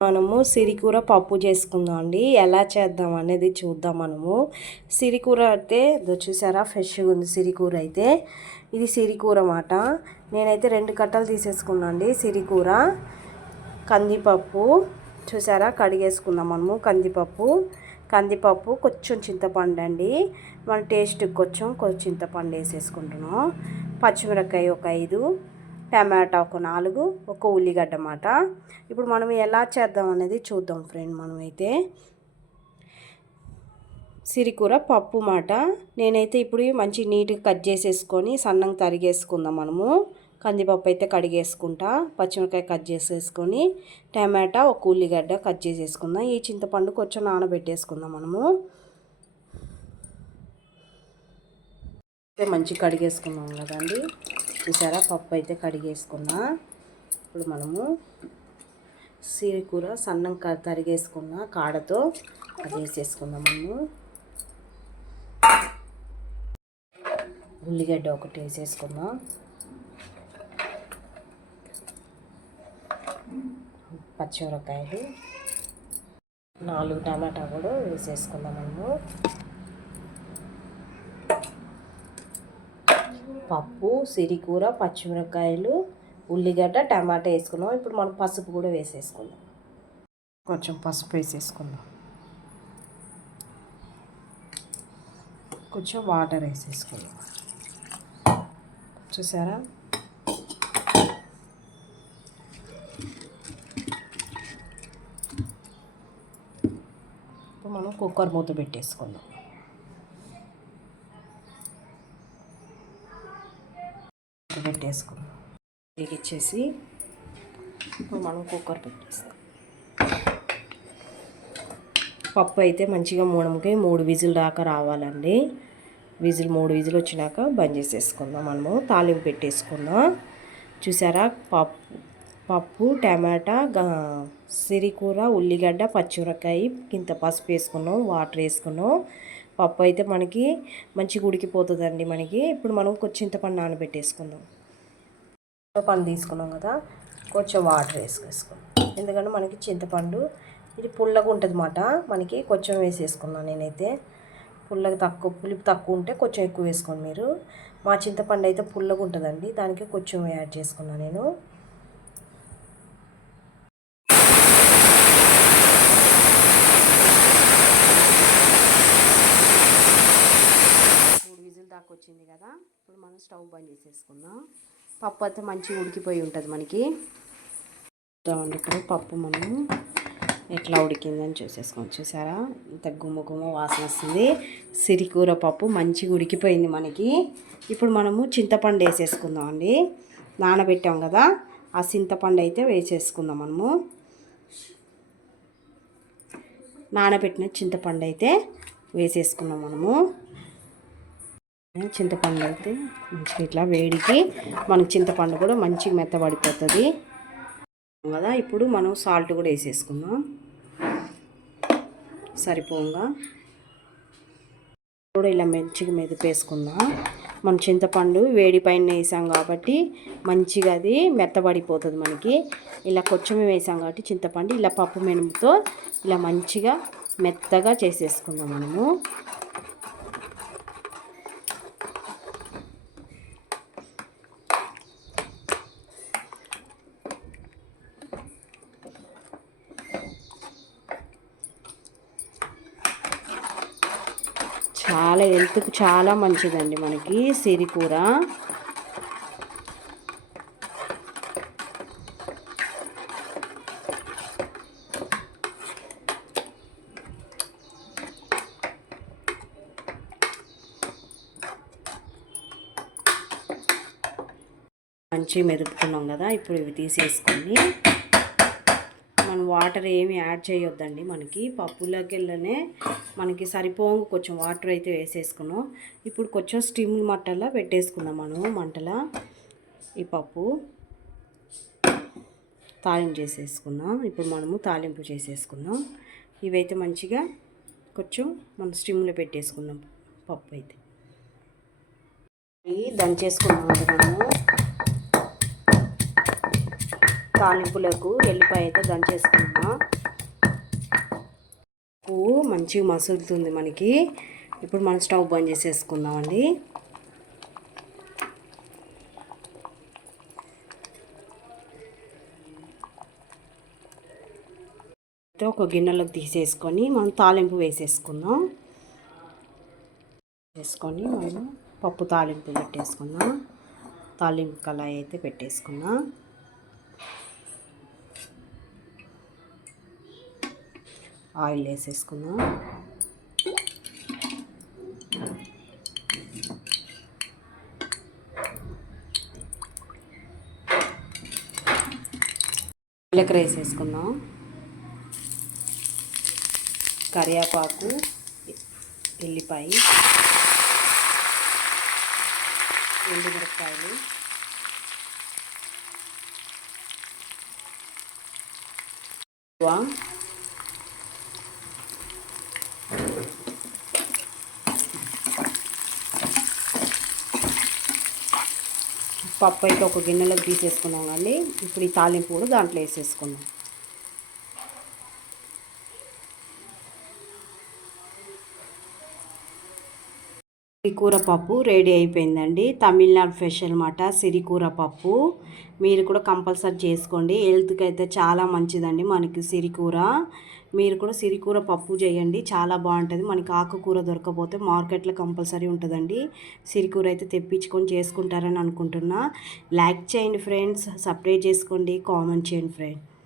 మనము సిరికూర పప్పు చేసుకుందాం అండి. ఎలా చేద్దాం అనేది చూద్దాం. మనము సిరికూర అయితే చూసారా, ఫ్రెష్గా ఉంది సిరికూర అయితే. ఇది సిరికూర మాట. నేనైతే 2 కట్టలు తీసేసుకున్నాను అండి సిరికూర. కందిపప్పు చూసారా, కడిగేసుకుందాం మనము. కందిపప్పు కొంచెం చింతపండు అండి, మన టేస్ట్కి కొంచెం చింతపండు వేసేసుకుంటున్నాం. పచ్చిమిరపకాయ ఒక 5, టమాటా ఒక 4, ఒక ఉల్లిగడ్డ మాట. ఇప్పుడు మనం ఎలా చేద్దాం అనేది చూద్దాం ఫ్రెండ్. మనమైతే సిరికూర పప్పు మాట. నేనైతే ఇప్పుడు మంచి నీట్గా కట్ చేసేసుకొని సన్నంగా తరిగేసుకుందాం మనము. కందిపప్పు అయితే కడిగేసుకుంటా, పచ్చిమిరపకాయ కట్ చేసేసుకొని, టమాటా ఒక ఉల్లిగడ్డ కట్ చేసేసుకుందాం. ఈ చింతపండు కొంచెం నానబెట్టేసుకుందాం మనము. మంచిగా కడిగేసుకున్నాం కదండి. చూసారా, పప్పు అయితే కడిగేసుకున్నా. ఇప్పుడు మనము సిరికూర సన్నంగా తరిగేసుకున్న కాడతో అది వేసేసుకుందాం మనము. ఉల్లిగడ్డ ఒకటి వేసేసుకుందాం. పచ్చిమిరపకాయలు 4 టమాటా కూడా వేసేసుకుందాం మనము. పప్పు, సిరికూర, పచ్చిమిరపకాయలు, ఉల్లిగడ్డ, టమాటా వేసుకున్నాం. ఇప్పుడు మనం పసుపు కూడా వేసేసుకుందాం. కొంచెం పసుపు వేసేసుకుందాం. కొంచెం వాటర్ వేసేసుకుందాం. చూసారా, ఇప్పుడు మనం కుక్కర్ మూత పెట్టేసుకుందాం. ఇచ్చేసి ఇప్పుడు మనం కుక్కర్ పెట్టేస్తాం. పప్పు అయితే మంచిగా 3 విజిల్ దాకా రావాలండి. 3 విజిల్ వచ్చినాక బంద్ చేసేసుకుందాం. మనము తాలింపు పెట్టేసుకుందాం. చూసారా, పప్పు, టమాటా, సిరికూర, ఉల్లిగడ్డ, పచ్చిమిరపకాయ, ఇంత పసుపు వేసుకున్నాం, వాటర్ వేసుకున్నాం. పప్పు అయితే మనకి మంచిగా ఉడికిపోతుందండి మనకి. ఇప్పుడు మనం కొంచెం చింతపండు నానబెట్టేసుకుందాం. చింతపండు తీసుకున్నాం కదా, కొంచెం వాటర్ వేసుకుందాం. ఎందుకంటే మనకి చింతపండు ఇది పుల్లగా ఉంటుంది అన్నమాట. మనకి కొంచెం వేసేసుకున్నాను నేనైతే. పులుపు తక్కువ ఉంటే కొంచెం ఎక్కువ వేసుకోండి మీరు. మా చింతపండు అయితే పుల్లగా ఉంటుందండి, దానికి కొంచెం యాడ్ చేసుకున్నాను నేను. దాకా వచ్చింది కదా, ఇప్పుడు మనం స్టవ్ బంద్ చేసేసుకుందాం. పప్పు అయితే మంచిగా ఉడికిపోయి ఉంటుంది మనకి. ఇప్పుడు పప్పు మనం ఎట్లా ఉడికిందని చూసేసుకోండి. చూసారా, ఇంత గుమ్మ వాసన వస్తుంది. సిరికూర పప్పు మంచిగా ఉడికిపోయింది మనకి. ఇప్పుడు మనము చింతపండు వేసేసుకుందాం అండి. నానబెట్టాం కదా, ఆ చింతపండు అయితే వేసేసుకుందాం మనము. నానబెట్టిన చింతపండు అయితే వేసేసుకున్నాం మనము. చింతపండు అయితే మంచిగా ఇట్లా వేడికి మనకి చింతపండు కూడా మంచిగా మెత్తబడిపోతుంది కదా. ఇప్పుడు మనం సాల్ట్ కూడా వేసేసుకుందాం సరిపోగా. కూడా ఇలా మంచిగా మెదిపేసుకుందాం. మనం చింతపండు వేడి పైన వేసాం కాబట్టి మంచిగా అది మెత్తబడిపోతుంది మనకి. ఇలా కొంచెమే వేసాం కాబట్టి చింతపండు ఇలా పప్పు మెనుముతో ఇలా మంచిగా మెత్తగా చేసేసుకుందాం మనము. చాలా హెల్త్కి చాలా మంచిదండి మనకి సిరికూర. మంచిగా మెదుపుకున్నాం కదా, ఇప్పుడు ఇవి తీసేసుకొని మనం వాటర్ ఏమి యాడ్ చేయొద్దండి. మనకి పప్పులోకెళ్ళనే మనకి సరిపోగా కొంచెం వాటర్ అయితే వేసేసుకున్నాం. ఇప్పుడు కొంచెం స్టీమ్ మట్టలా పెట్టేసుకుందాం మనము మంటలా. ఈ పప్పు తాలింపు చేసేసుకుందాం. ఇప్పుడు మనము తాలింపు చేసేసుకుందాం. ఇవైతే మంచిగా కొంచెం మనం స్టీమ్లో పెట్టేసుకుందాం. పప్పు అయితే దంచేసుకున్నాం మనము. తాలింపులకు ఎల్లిపాయ అయితే దంచేసుకున్నాం. మంచిగా మసులుతుంది మనకి. ఇప్పుడు మనం స్టవ్ బంద్ చేసేసుకుందామండి. ఒక గిన్నెలోకి తీసేసుకొని మనం తాలింపు వేసేసుకుందాం. వేసుకొని మనం పప్పు తాలింపు పెట్టేసుకుందాం. తాలింపు కళాయి అయితే పెట్టేసుకుందాం. ఆయిల్ వేసేసుకుందాం. జీలకర్ర వేసేసుకుందాం. కరివేపాకు, ఎల్లిపాయ, ఎండుమిరపకాయలు, పప్పు అయితే ఒక గిన్నెలోకి తీసేసుకున్నాం కానీ ఇప్పుడు ఈ తాలింపు కూడా దాంట్లో వేసేసుకున్నాం. సిరికూర పప్పు రెడీ అయిపోయిందండి. తమిళనాడు స్పెషల్ మాట సిరికూర పప్పు. మీరు కూడా కంపల్సరీ చేసుకోండి. హెల్త్కి అయితే చాలా మంచిదండి మనకి సిరికూర. మీరు కూడా సిరికూర పప్పు చేయండి, చాలా బాగుంటుంది. మనకి ఆకుకూర దొరకపోతే మార్కెట్లో కంపల్సరీ ఉంటుందండి. సిరికూర అయితే తెప్పించుకొని చేసుకుంటారని అనుకుంటున్నా. లైక్ చేయండి ఫ్రెండ్స్, సబ్స్క్రైబ్ చేసుకోండి, కామెంట్ చేయండి ఫ్రెండ్స్.